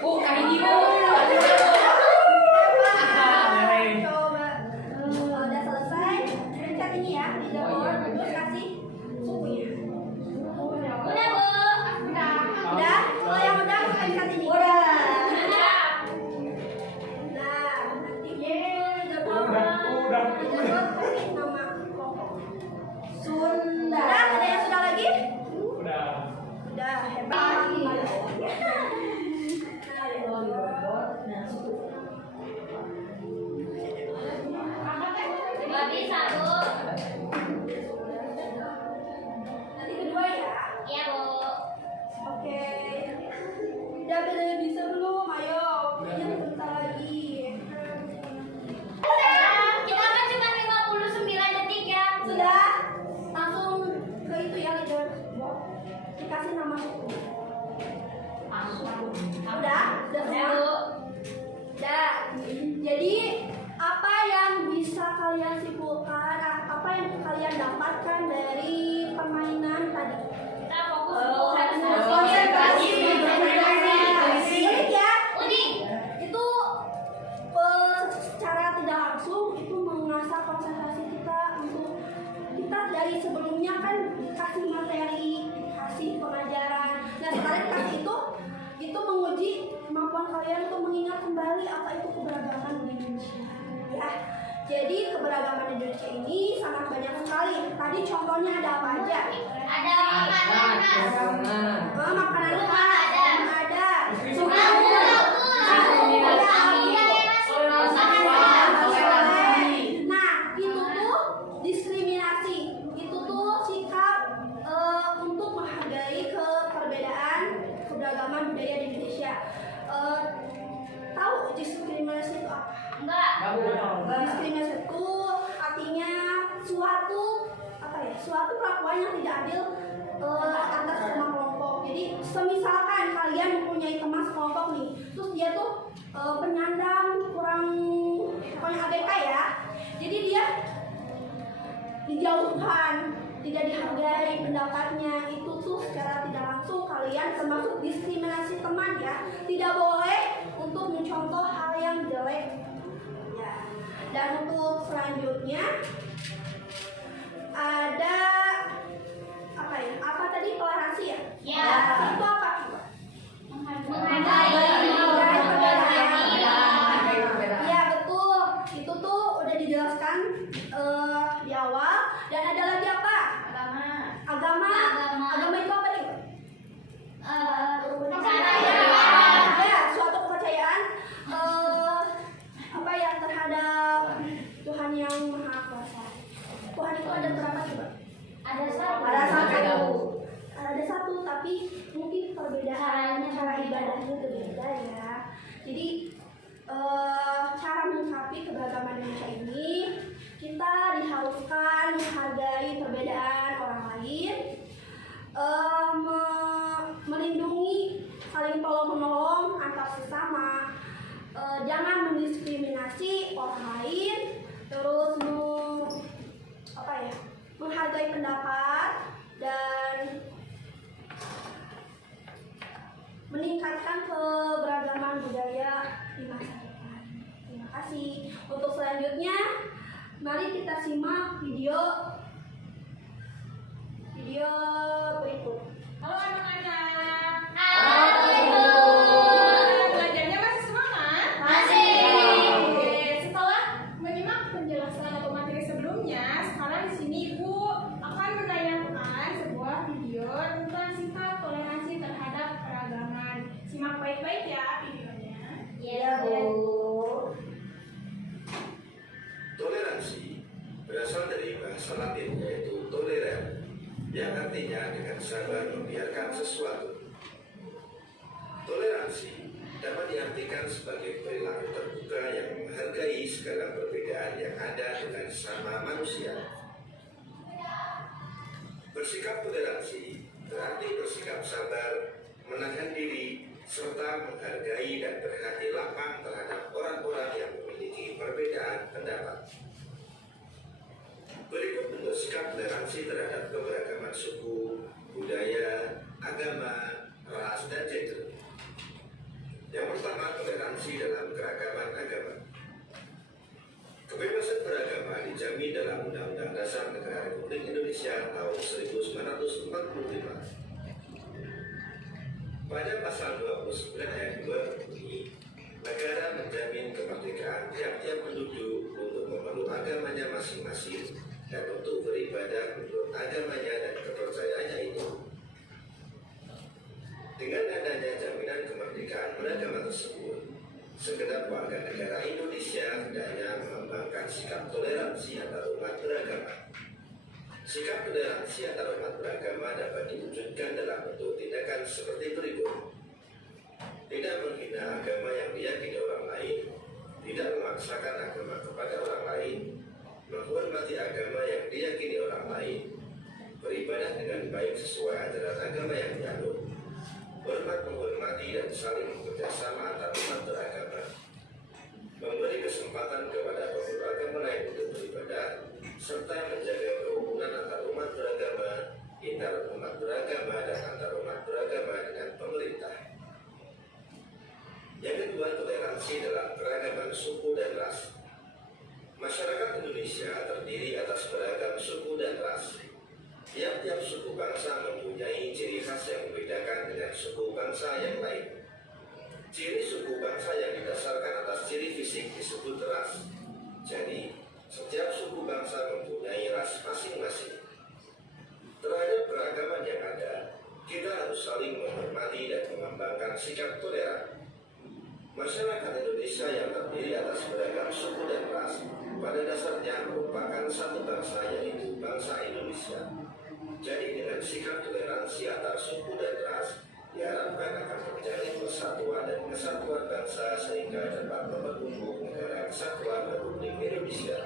Bukan ini, Bu. Coba. Udah selesai. Pencet ini ya di dapur. Terus kasih sukunya. Udah, Bu. Udah? Kalau yang udah pencet ini. Udah. Nah, nanti dapur. Udah. Kasih nama kelompok. Sunda. Udah? Ada yang sudah lagi? Udah, hebat. Nggak bisa, Bu. Nanti kedua ya. Iya, Bu. Oke. Udah bisa belum? Ayo. Ini sebentar lagi. Kita kan cuma 59 detik ya. Sudah? Langsung ke itu ya, leader. Dikasih nama suku. Udah? Udah semua? Udah. Jadi apa yang bisa kalian simpulkan? Apa yang kalian dapatkan dari permainan tadi? Kita fokus dulu. Konsentrasi. Unik ya? Unik. Itu secara tidak langsung itu mengasah konsentrasi kita untuk kita dari sebelumnya kan dikasih materi, dikasih pengajaran. Nah sekarang dikasih itu menguji kemampuan kalian untuk mengingat kembali apa itu keberagaman Indonesia. Ya, jadi keberagaman Indonesia ini sangat banyak sekali. Tadi contohnya ada apa aja? Ada makanan khas. Makanan khas ada. Nah, itu tuh diskriminasi. Itu tuh sikap untuk menghargai perbedaan keberagaman budaya di Indonesia. Tahu diskriminasi itu apa? Enggak. Diskriminasi itu artinya suatu perlakuan yang tidak adil atas semua kelompok. Jadi semisalkan kalian mempunyai teman sekelompok nih, terus dia tuh penyandang pokoknya ABK ya. Jadi dia dijauhkan, tidak dihargai pendapatnya. Itu tuh secara tidak langsung kalian termasuk diskriminasi teman ya. Tidak boleh untuk mencontoh hal yang jelek. Ya. Dan untuk selanjutnya ada apa ya? Apa tadi toleransi ya? Ya. Itu apa? Menghargai. Iya betul. Itu tuh udah dijelaskan di awal. Dan ada lagi apa? Agama itu apa nih? Ya, suatu kepercayaan apa ya terhadap Tuhan yang Maha Kuasa. Tuhan itu ada berapa coba? Ada satu. Ada satu, tapi mungkin perbedaan cara ibadahnya berbeda ya. Jadi cara menyikapi keberagaman Indonesia ini, kita diharuskan menghargai perbedaan orang lain, melindungi, saling tolong-menolong antar sesama, jangan mendiskriminasi orang lain, terus menghargai pendapat dan kita simak video berikut. Halo anak-anak. Halo. Belajarnya masih semangat? Masih. Oke, setelah menyimak penjelasan atau materi sebelumnya, sekarang di sini Ibu akan menayangkan sebuah video tentang sikap toleransi terhadap keragaman. Simak baik-baik ya videonya. Iya, Bu. Toleransi berasal dari bahasa Latin yaitu tolerare, yang artinya dengan sabar membiarkan sesuatu. Toleransi dapat diartikan sebagai perilaku terbuka yang menghargai segala perbedaan yang ada dengan sama manusia. Bersikap toleransi berarti bersikap sabar, menahan diri, serta menghargai dan berhati lapang terhadap orang-orang yang memiliki perbedaan pendapat. Berikut bentuk sikap toleransi terhadap keberagaman suku, budaya, agama, ras, dan gender. Yang pertama, toleransi dalam keragaman agama. Kebebasan beragama dijamin dalam Undang-Undang Dasar Negara Republik Indonesia tahun 1945. Pada pasal 29 ayat 2 berbunyi, negara menjamin kemerdekaan tiap-tiap penduduk untuk memeluk agamanya masing-masing dan untuk beribadah menurut agamanya dan kepercayaannya itu. Dengan adanya jaminan kemerdekaan beragama tersebut, segenap warga negara Indonesia hendaknya mengembangkan sikap toleransi antar umat beragama. Sikap toleransi antar umat beragama dapat diwujudkan dalam bentuk tindakan seperti berikut. Tidak menghina agama yang diyakini orang lain, tidak memaksakan agama kepada orang lain, menghormati agama yang diyakini orang lain, beribadah dengan baik sesuai ajaran agama yang dianut, hormat menghormati dan saling bekerjasama antar umat beragama, memberi kesempatan kepada pemeluk agama lain untuk beribadah, serta menjaga kerukunan antar umat beragama, antar umat beragama dan antar umat beragama dengan pemerintah. Yang kedua, toleransi dalam keragaman suku dan ras. Masyarakat Indonesia terdiri atas beragam suku dan ras. Tiap-tiap suku bangsa mempunyai ciri khas yang membedakan dengan suku bangsa yang lain. Ciri suku bangsa yang didasarkan atas ciri fisik disebut ras. Jadi, setiap suku bangsa mempunyai ras masing-masing. Terhadap keragaman yang ada, kita harus saling menghormati dan mengembangkan sikap toleran. Masyarakat Indonesia yang terdiri atas beragam suku dan ras pada dasarnya merupakan satu bangsa, yaitu bangsa Indonesia. Jadi dengan sikap toleransi antar suku dan ras diharapkan akan terjalin persatuan dan kesatuan bangsa sehingga dapat membentuk negara kesatuan Republik Indonesia.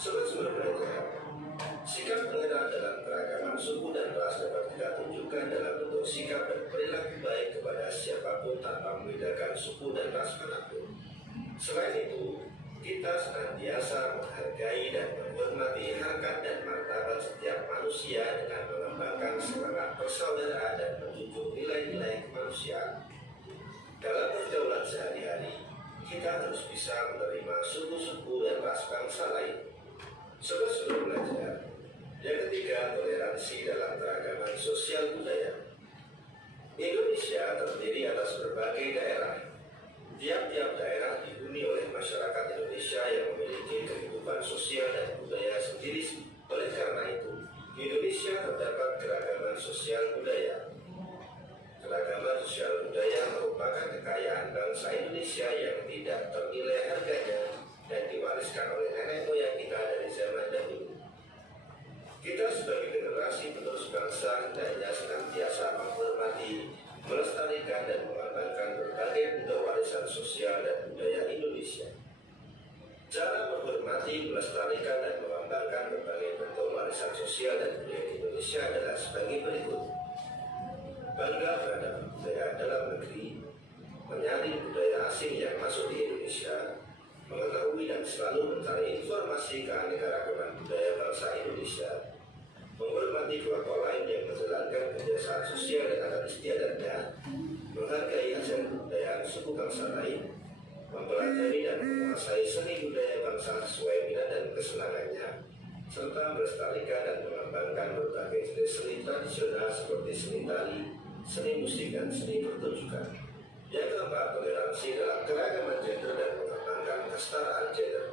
Sobat-sobat belajar, sikap toleran dalam keragaman suku dan ras dapat kita tunjukkan dalam bentuk sikap dan perilaku baik kepada siapapun tanpa membedakan suku dan ras manapun. Selain itu, kita senantiasa menghargai dan menghormati harkat dan martabat setiap manusia dengan mengembangkan semangat persaudaraan dan menjunjung nilai-nilai kemanusiaan. Dalam pergaulan sehari-hari, kita harus bisa menerima suku-suku dan ras bangsa lain. Sobat-sobat belajar, yang ketiga, toleransi dalam keragaman sosial budaya. Indonesia terdiri atas berbagai daerah. Tiap-tiap daerah dihuni oleh masyarakat Indonesia yang memiliki kehidupan sosial dan budaya sendiri. Oleh karena itu, di Indonesia terdapat keragaman sosial budaya. Keragaman sosial budaya merupakan kekayaan bangsa Indonesia yang tidak ternilai harganya dan diwariskan oleh nenek moyang kita dari zaman dahulu. Kita sebagai generasi penerus bangsa hendaknya senantiasa menghormati, melestarikan dan mengembangkan berbagai bentuk warisan sosial dan budaya Indonesia. Cara menghormati, melestarikan dan mengembangkan berbagai bentuk warisan sosial dan budaya Indonesia adalah sebagai berikut. Bangga terhadap budaya dalam negeri, menyaring budaya asing yang masuk di Indonesia, mengetahui dan selalu mencari informasi keanekaragaman budaya bangsa Indonesia, menghormati kelompok lain yang menjalankan kebiasaan sosial dan adat istiadatnya, menghargai hasil kebudayaan suku bangsa lain, mempelajari dan menguasai seni budaya bangsa sesuai minat dan kesenangannya, serta melestarikan dan mengembangkan berbagai jenis seni tradisional seperti seni tari, seni musik, dan seni pertunjukan. Yang keempat, toleransi dalam keragaman gender dan mengembangkan kesetaraan gender.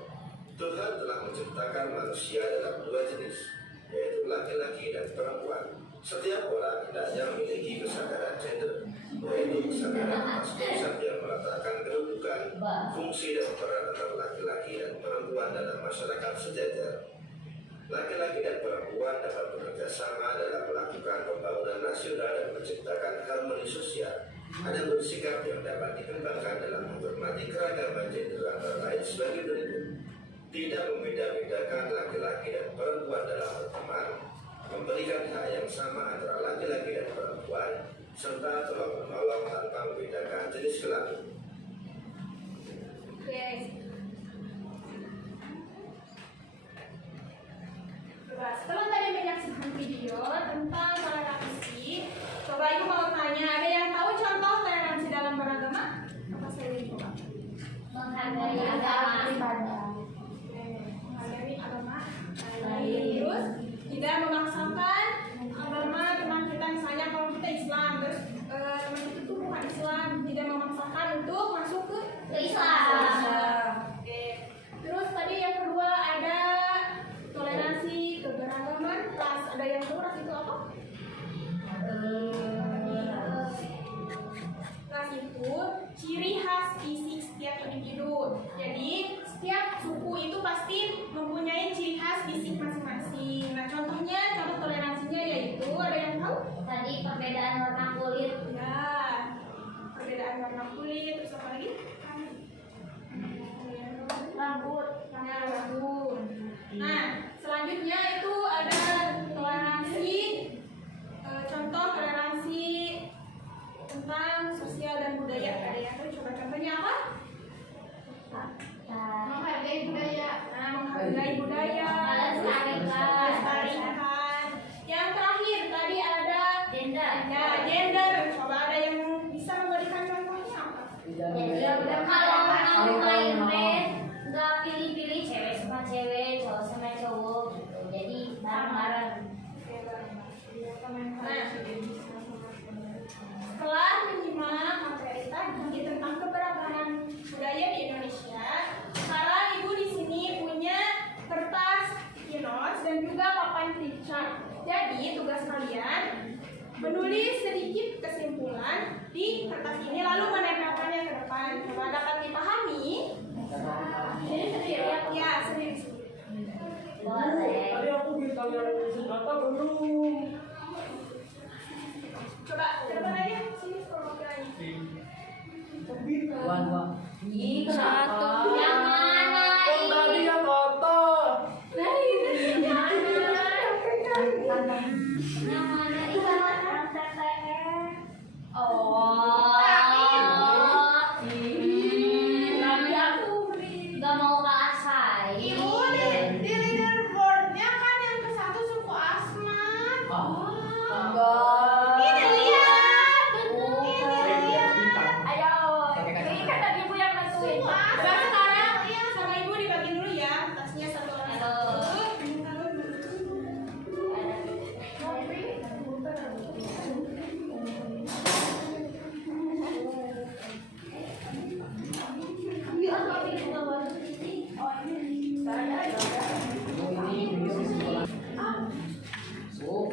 Tuhan telah menciptakan manusia dalam dua jenis, yaitu laki-laki dan perempuan. Setiap orang hendaknya memiliki kesadaran gender, yaitu kesadaran atas konsep yang meletakkan kedudukan, fungsi dan peran antara laki-laki dan perempuan dalam masyarakat sejajar. Laki-laki dan perempuan dapat bekerja sama dalam melakukan pembangunan nasional dan menciptakan harmoni sosial. Ada bersikap yang dapat dikembangkan dalam menghormati keragaman gender antara lain sebagai berikut: tidak membeda-bedakan laki-laki dan perempuan dalam berteman, memberikan hak yang sama antara laki-laki dan perempuan, serta tolong menolong tanpa membedakan jenis kelamin. Setelah tadi menyaksikan video tentang toleransi, coba ibu mau tanya, ada yang tahu contoh toleransi dalam beragama? Apa saya ingin coba? Menghargai agama. Menghargai agama lain, terus tidak memaksakan agama teman kita. Misalnya kalau kita Islam, terus teman kita itu bukan Islam, tidak memaksakan untuk masuk ke Islam. Oke. Terus tadi yang kedua ada toleransi keberagaman ras. Ada yang tahu ras itu apa? Ras itu ciri khas fisik setiap individu. Jadi setiap suku itu pasti mempunyai ciri khas fisik masing-masing. Nah contohnya, contoh toleransinya yaitu, ada yang tahu? Tadi perbedaan warna kulit. Ya, perbedaan warna kulit. Terus apa lagi? Rambut. Rambut. Nah, selanjutnya itu ada toleransi, contoh toleransi tentang sosial dan budaya. Ada yang tahu? Coba contohnya apa? Menghargai budaya. Nah, menghargai budaya, melestarikan. Yang terakhir tadi ada Gender. ya gender. Coba ada yang bisa memberikan contohnya apa? Kalau mau main band, nggak pilih-pilih cewek sama cewek, cowok sama cowok gitu. Jadi bareng-bareng. Nah, setelah menyimak materi tadi tentang keberagaman budaya di Indonesia, sekarang ibu di sini punya kertas sticky notes dan juga papan flip chart. Jadi tugas kalian menulis sedikit kesimpulan di kertas ini lalu menempelkannya ke depan. Coba dapat dipahami? Jadi sendiri ya, sendiri. Boleh. Tadi aku bintang yang seberapa belum. Coba ke depan aja, sini kalau lagi. Dua. Ih, kenapa? Yang mana? Kan tadi yang kotor. Yang mana? Ikan TTR. Oh. Gak mau kasih. Ibu di leaderboardnya kan yang ke satu suku Asmat. Enggak. Ini lihat, Saya lihat. bintang. Ayo. Ini kan tadi ibu yang nentuin. Suku Asmat sekarang ya sama ibu dibagi dulu ya. Tasnya satu orang satu. Ini sekolah. Oh.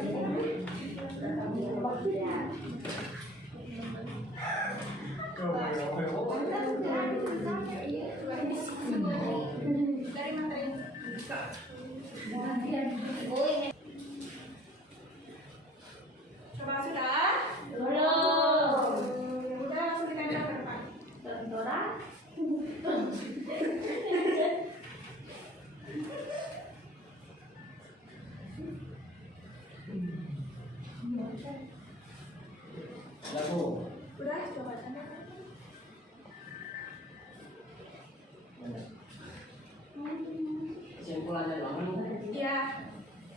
Dari materi. Coba sudah? Belum. Udah langsung ditempel ke depan. Bentoran. Lagu. Udah coba tempel. Kesimpulannya bangun. Iya.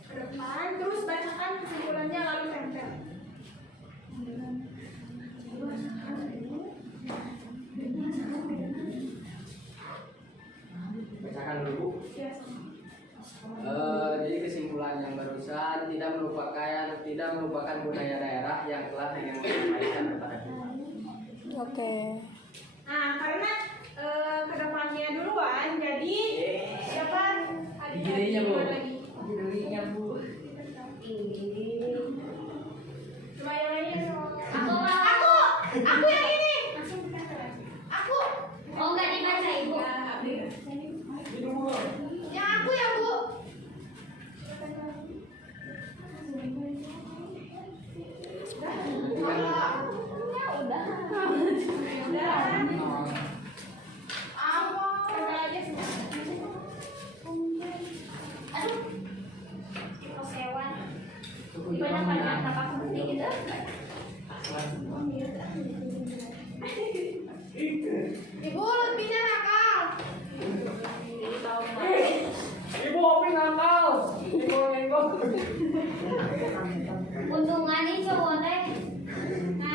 Ke depan terus bacakan kesimpulannya lalu tempel. bacakan dulu. Ya, sama. Jadi kesimpulan yang barusan tidak melupakan budaya daerah yang telah disampaikan kepada kita. Oke. Nah, karena kedepannya duluan, jadi siapa? Gilinya, Bu. Lagi. Gilinya, Bu. Coba yang lainnya dong. Aku yang ini. Langsung kita kelas. Aku. Oh, enggak dibaca Ibu. Yang aku ya, Bu. Udah. Kita aja semua. Aduh. Kita sewa. Cukup Banyak-banyak apa aku penting gitu. Ibu, lebihnya nakal. Ibu Opi nakal. Ibu. Untungan nih cowok teh. Nah,